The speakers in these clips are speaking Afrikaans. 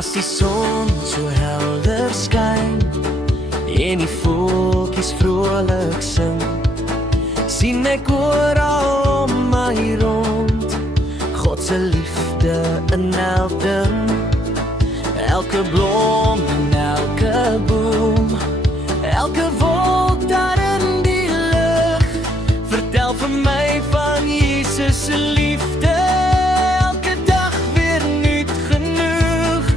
As die son so helder skyn en die voeltjies vrolik sing, sien ek oral om my rond God se liefde in elke blom en elke boom, elke wolk daar in die lug, vertel vir my van Jesus se liefde, elke dag weer nuut genoeg.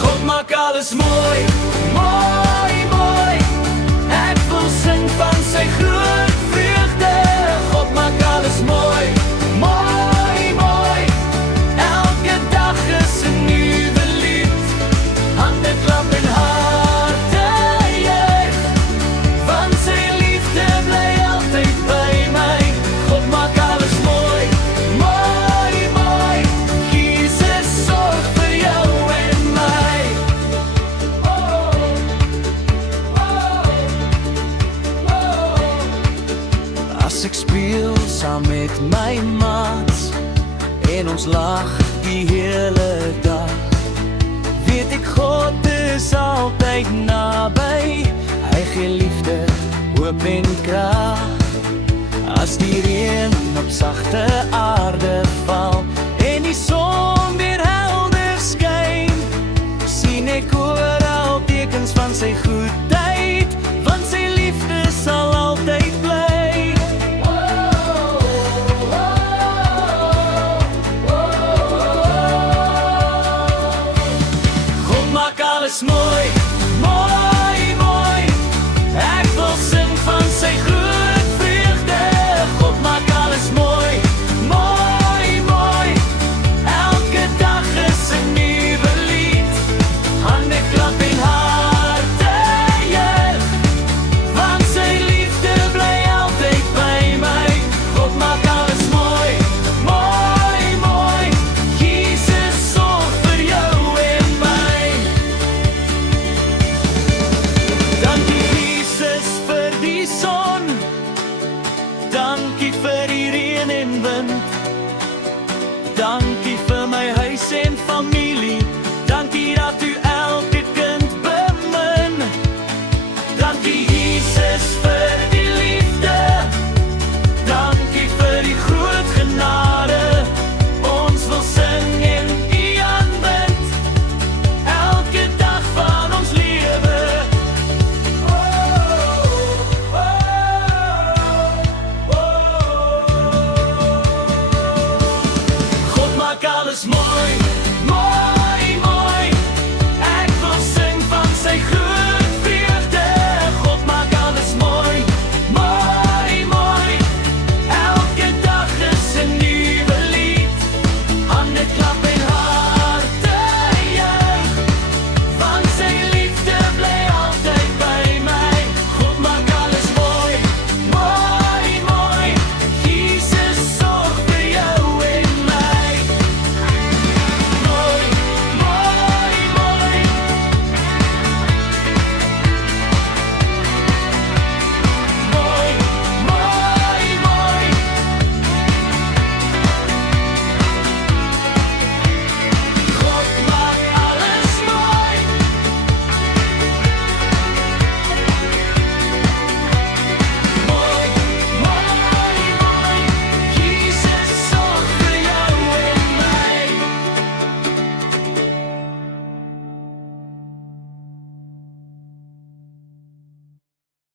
God maak alles mooi, mooi, mooi, ek wil sing van sy groot vreugde. God maak alles mooi, mooi, mooi, elke dag is 'n nuwe lied, hande klap en harte juig, want sy liefde bly altyd by my. God maak alles mooi, mooi, mooi, Jesus sorg vir jou en my. As ek speel saam met my maats en ons lag die hele dag, weet ek God is altyd naby, hy gee liefde, hoop en krag. As die reën op sagte aarde val en die son weer helder skyn, sien ek oral tekens van sy goedheid, want sy liefde sal altyd bly. God maak alles mooi,